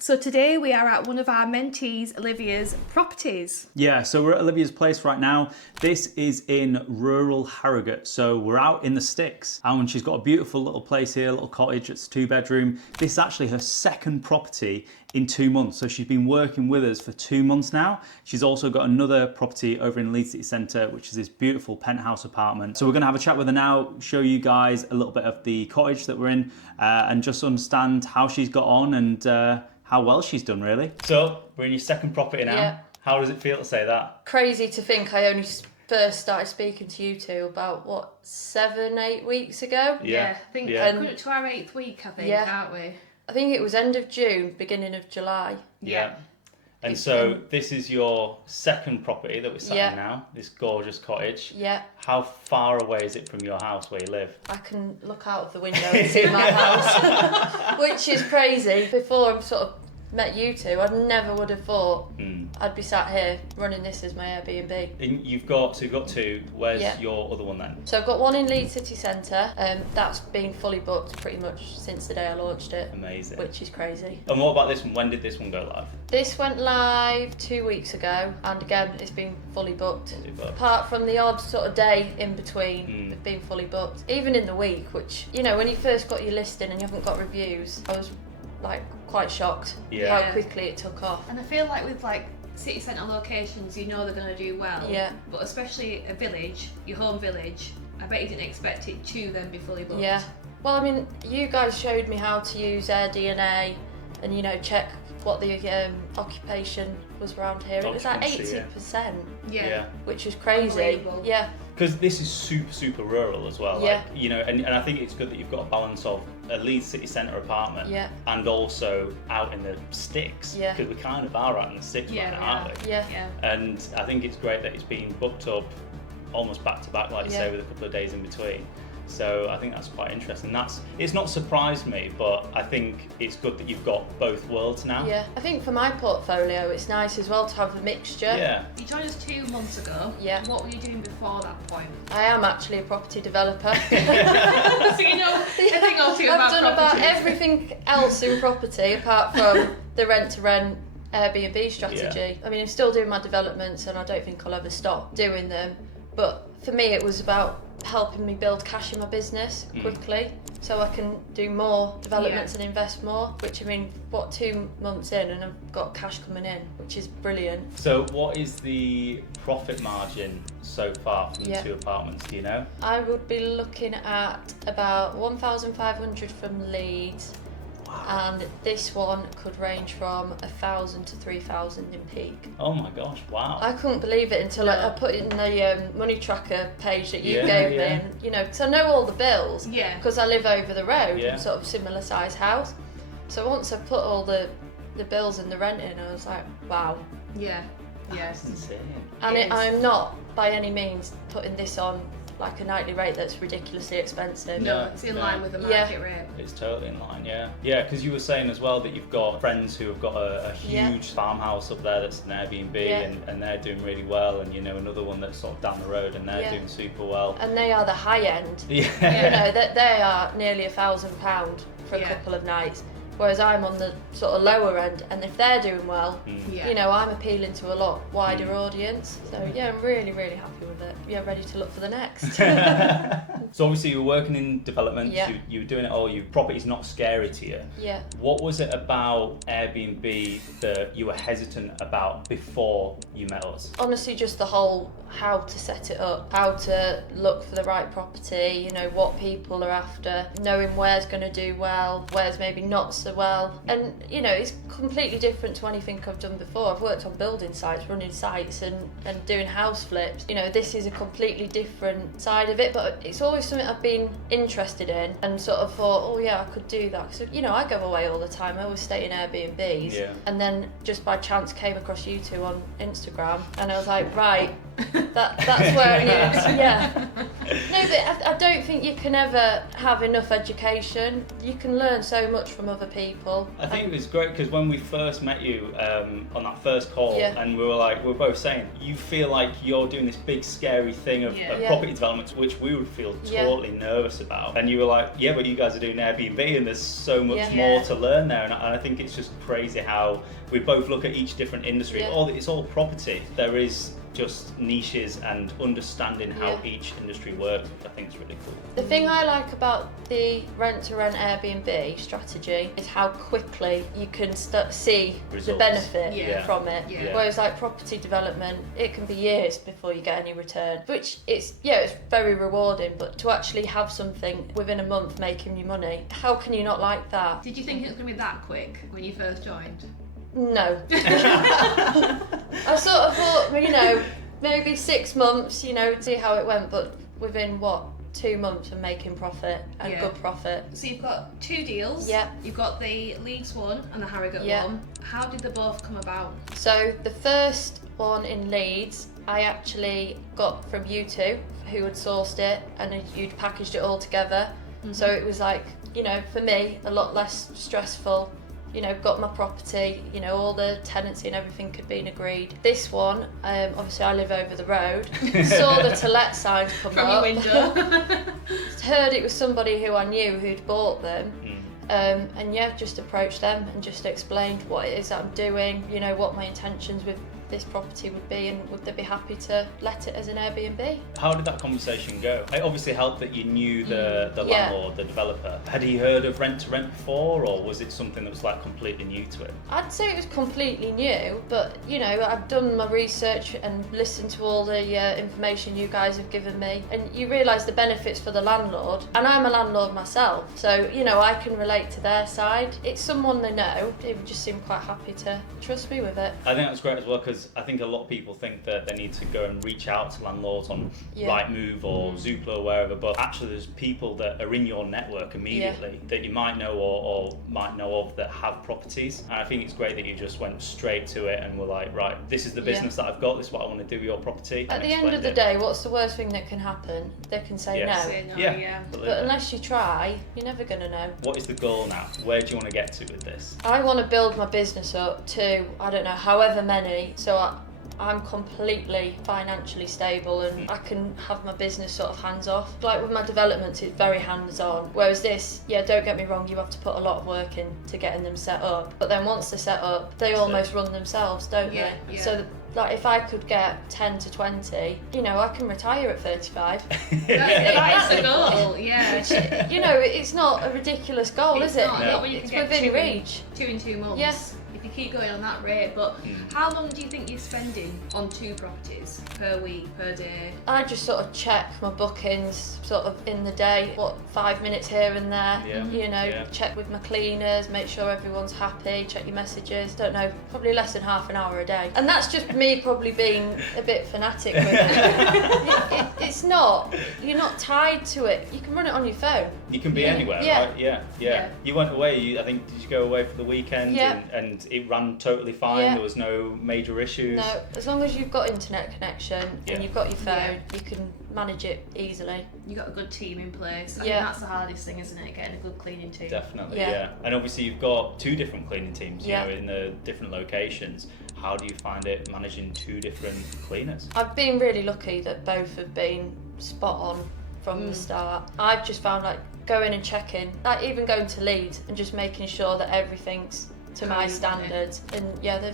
So today we are at one of our mentees, Olivia's properties. Yeah, so we're at Olivia's place right now. This is in rural Harrogate, so we're out in the sticks. And she's got a beautiful little place here, a little cottage. It's a 2-bedroom. This is actually her second property in 2 months. So she's been working with us for 2 months now. She's also got another property over in Leeds City Centre, which is this beautiful penthouse apartment. So we're gonna have a chat with her now, show you guys a little bit of the cottage that we're in, and just understand how she's got on and how well she's done, really. So we're in your second property now. Yeah. How does it feel to say that? Crazy to think I only first started speaking to you two about, 7-8 weeks ago? Yeah, I think Yeah. we're coming up to our 8th week, I think, Yeah. aren't we? I think it was end of June, beginning of July. Yeah. And so this is your second property that we're sat Yeah. in now, this gorgeous cottage. Yeah, How far away is it from your house where you live? I can look out of the window and see my house, which is crazy. Before I sort of met you two, I never would have thought I'd be sat here running this as my Airbnb. And you've got two. Where's Yeah. your other one then? So I've got one in Leeds City Centre, that's been fully booked pretty much since the day I launched it, Amazing. which is crazy. And what about this one? When did this one go live? This went live 2 weeks ago, and again, it's been fully booked. Fully booked. Apart from the odd sort of day in between, they've been fully booked. Even in the week, which, you know, when you first got your listing and you haven't got reviews, I was like quite shocked Yeah. how quickly it took off. And I feel like with like city centre locations, you know they're going to do well. Yeah. But especially a village, your home village, I bet you didn't expect it to then be fully booked. Yeah. Well, I mean, you guys showed me how to use AirDNA and, you know, check what the occupation was around here. It was like Occupancy, 80%, Yeah. which was crazy. Unbelievable. Yeah. Because this is super rural as well. Yeah. Like, you know, and I think it's good that you've got a balance of a Leeds City Centre apartment Yeah. and also out in the sticks. Yeah. Because we kind of are out in the sticks Yeah, right now, we aren't we? Yeah. Yeah. And I think it's great that it's been booked up almost back to back, like you Yeah. say, with a couple of days in between. So I think that's quite interesting. It's not surprised me, but I think it's good that you've got both worlds now. Yeah. I think for my portfolio, it's nice as well to have a mixture. Yeah. You joined us 2 months ago. Yeah. What were you doing before that point? I am actually a property developer. So you know a thing or two I've about done about properties. everything else in property apart from the rent-to-rent Airbnb strategy. I mean, I'm still doing my developments and I don't think I'll ever stop doing them. But for me, it was about helping me build cash in my business quickly so I can do more developments and invest more, which, I mean, 2 months in and I've got cash coming in, which is brilliant. So what is the profit margin so far from the Yeah. 2 apartments, do you know? I would be looking at about 1,500 from Leeds, and this one could range from 1,000 to 3,000 in peak. Oh my gosh, wow. I couldn't believe it until I put it in the money tracker page that you gave me, and you know, because I know all the bills, Yeah. because I live over the road Yeah. in sort of similar size house. So once I put all the bills and the rent in, I was like, wow. Yeah. That's Yes. insane. And It is. I'm not by any means putting this on like a nightly rate that's ridiculously expensive. No, it's in line with the Yeah. market rate. It's totally in line, yeah. Yeah, because you were saying as well that you've got friends who have got a Yeah. huge farmhouse up there that's an Airbnb Yeah. and they're doing really well, and you know another one that's sort of down the road and they're Yeah. doing super well. And they are the high end. Yeah. You know, that they are nearly £1,000 for a Yeah. couple of nights, whereas I'm on the sort of lower end, and if they're doing well, Yeah. you know, I'm appealing to a lot wider audience. So yeah, I'm really happy with it. Yeah, ready to look for the next. So obviously you were working in development, Yeah. you were doing it all, your property's not scary to you. Yeah. What was it about Airbnb that you were hesitant about before you met us? Honestly, just the whole how to set it up, how to look for the right property, you know, what people are after, knowing where's going to do well, where's maybe not so well. And, you know, it's completely different to anything I've done before. I've worked on building sites, running sites and doing house flips. You know, this is a completely different side of it, but it's always something I've been interested in and sort of thought, oh yeah, I could do that. So, you know, I go away all the time. I always stay in Airbnbs. Yeah. And then just by chance came across you two on Instagram and I was like, right, that's where I need to, yeah. No, but I don't think you can ever have enough education. You can learn so much from other people. I think it was great because when we first met you on that first call, Yeah. and we were both saying, you feel like you're doing this big scary thing of Yeah. property development, which we would feel totally nervous about. And you were like, yeah, but you guys are doing Airbnb and there's so much more to learn there. And I think it's just crazy how we both look at each different industry. It's all property. There is just niches and understanding how each industry works, which I think is really cool. The thing I like about the rent-to-rent Airbnb strategy is how quickly you can see Results. the benefit from it. Yeah. Whereas like property development, it can be years before you get any return, which it's very rewarding, but to actually have something within a month making you money, how can you not like that? Did you think it was going to be that quick when you first joined? No. I sort of thought, maybe 6 months, see how it went, but within 2 months of making profit and good profit. So you've got 2 deals. Yeah. You've got the Leeds one and the Harrogate one. How did they both come about? So the first one in Leeds, I actually got from you two, who had sourced it and you'd packaged it all together. Mm-hmm. So it was like, for me, a lot less stressful. Got my property, all the tenancy and everything had been agreed. This one, obviously I live over the road, saw the to let signs come from up. your window. Heard it was somebody who I knew who'd bought them. And just approached them and just explained what it is that I'm doing, what my intentions with this property would be, and would they be happy to let it as an Airbnb. How did that conversation go? It obviously helped that you knew the landlord, the developer. Had he heard of rent to rent before, or was it something that was like completely new to it? I'd say it was completely new, but I've done my research and listened to all the information you guys have given me, and you realise the benefits for the landlord, and I'm a landlord myself, so I can relate to their side. It's someone they know. They would just seem quite happy to trust me with it. I think that's great as well, because I think a lot of people think that they need to go and reach out to landlords on Rightmove or Zoopla or wherever, but actually there's people that are in your network immediately that you might know or might know of that have properties. And I think it's great that you just went straight to it and were like, right, this is the business that I've got, this is what I want to do with your property. At the end of the day, what's the worst thing that can happen? They can say no. Say no. But unless you try, you're never going to know. What is the goal now? Where do you want to get to with this? I want to build my business up to, I don't know, however many, so I'm completely financially stable and I can have my business sort of hands off. Like with my developments, it's very hands on. Whereas this, don't get me wrong, you have to put a lot of work in to getting them set up. But then once they're set up, they almost run themselves, don't they? Yeah. So if I could get 10 to 20, I can retire at 35. That's the goal, yeah. It's not a ridiculous goal, is it? Not when you it's can get within reach. 2 in 2 months. Yes. If you keep going on that rate, but how long do you think you're spending on 2 properties per week, per day? I just sort of check my bookings sort of in the day, 5 minutes here and there, check with my cleaners, make sure everyone's happy, check your messages, don't know, probably less than half an hour a day. And that's just me probably being a bit fanatic with it. It's not, you're not tied to it, you can run it on your phone. You can be anywhere, right? Yeah. You went away, I think, did you go away for the weekend? And it ran totally fine, there was no major issues? No, as long as you've got internet connection and you've got your phone, you can manage it easily. You got a good team in place. I mean, that's the hardest thing, isn't it? Getting a good cleaning team. Definitely, And obviously you've got 2 different cleaning teams, in the different locations. How do you find it managing 2 different cleaners? I've been really lucky that both have been spot on from the start. I've just found going and checking, even going to Leeds and just making sure that everything's to my standards, and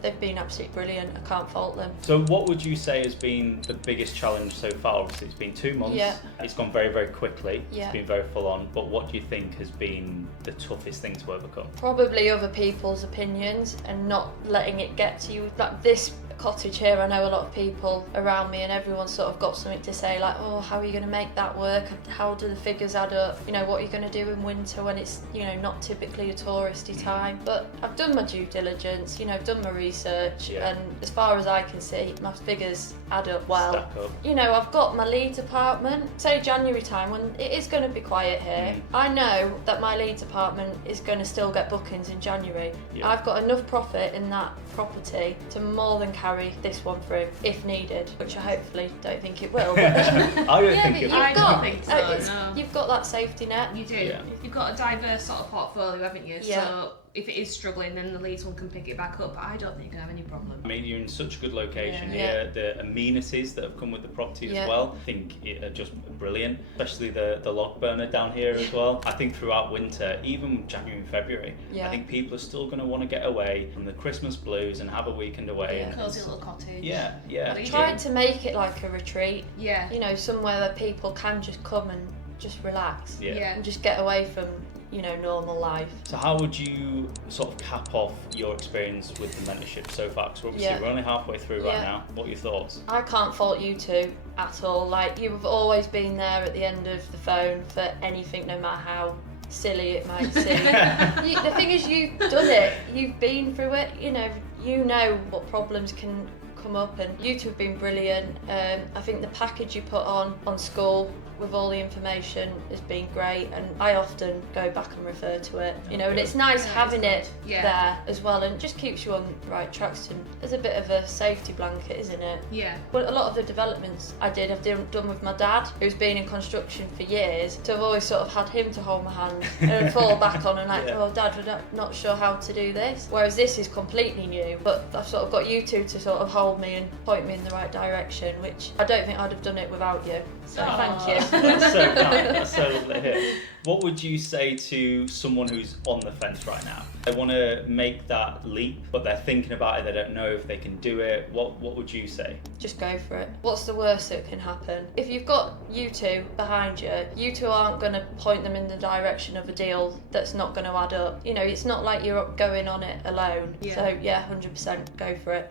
they've been absolutely brilliant. I can't fault them. So what would you say has been the biggest challenge so far? Obviously it's been 2 months, it's gone very, very quickly, it's been very full on, but what do you think has been the toughest thing to overcome? Probably other people's opinions and not letting it get to you. Like this cottage here, I know a lot of people around me and everyone's sort of got something to say, like, oh, how are you going to make that work? How do the figures add up? What are you going to do in winter when it's, not typically a touristy time? But I've done my due diligence, I've done my research, and as far as I can see, my figures add up well. Stack up. I've got my Leeds apartment, say January time when it is going to be quiet here. I know that my Leeds apartment is going to still get bookings in January. I've got enough profit in that property to more than carry this one through if needed, which I hopefully don't think it will. But I don't think it will. I don't think so, no. You've got that safety net. You do. You've got a diverse sort of portfolio, haven't you? Yeah. So if it is struggling, then the lease one can pick it back up. But I don't think you can have any problem. I mean, you're in such a good location Yeah. here. The amenities that have come with the property Yeah. as well, I think are just brilliant. Especially the log burner down here as well. I think throughout winter, even January and February, Yeah. I think people are still going to want to get away from the Christmas blues and have a weekend away. Yeah. And Cozy little cottage. yeah, yeah. What do you Trying to make it like a retreat, Yeah. you know, somewhere where people can just come and just relax Yeah. Yeah. and just get away from, you know, normal life. So how would you sort of cap off your experience with the mentorship so far? Because obviously Yeah. we're only halfway through right Yeah. now. What are your thoughts? I can't fault you two at all. Like, you've always been there at the end of the phone for anything, no matter how silly it might seem. The thing is, you've done it. You've been through it. You know what problems can come up, and you two have been brilliant. I think the package you put on school with all the information has been great, and I often go back and refer to it, and it's nice Yeah, having it's it good. Yeah. there as well, and it just keeps you on the right tracks, and there's a bit of a safety blanket, isn't it? Yeah. Well, a lot of the developments I've done with my dad, who's been in construction for years, so I've always sort of had him to hold my hand and fall back on, and like, Yeah. oh Dad, we're not sure how to do this. Whereas this is completely new, but I've sort of got you two to sort of hold me and point me in the right direction, which I don't think I'd have done it without you. So Aw. thank you. That's so kind. That's so lovely to hear. What would you say to someone who's on the fence right now? They want to make that leap, but they're thinking about it. They don't know if they can do it. What would you say? Just go for it. What's the worst that can happen? If you've got you two behind you, you two aren't going to point them in the direction of a deal that's not going to add up. It's not like you're going on it alone. Yeah. So yeah, 100% go for it.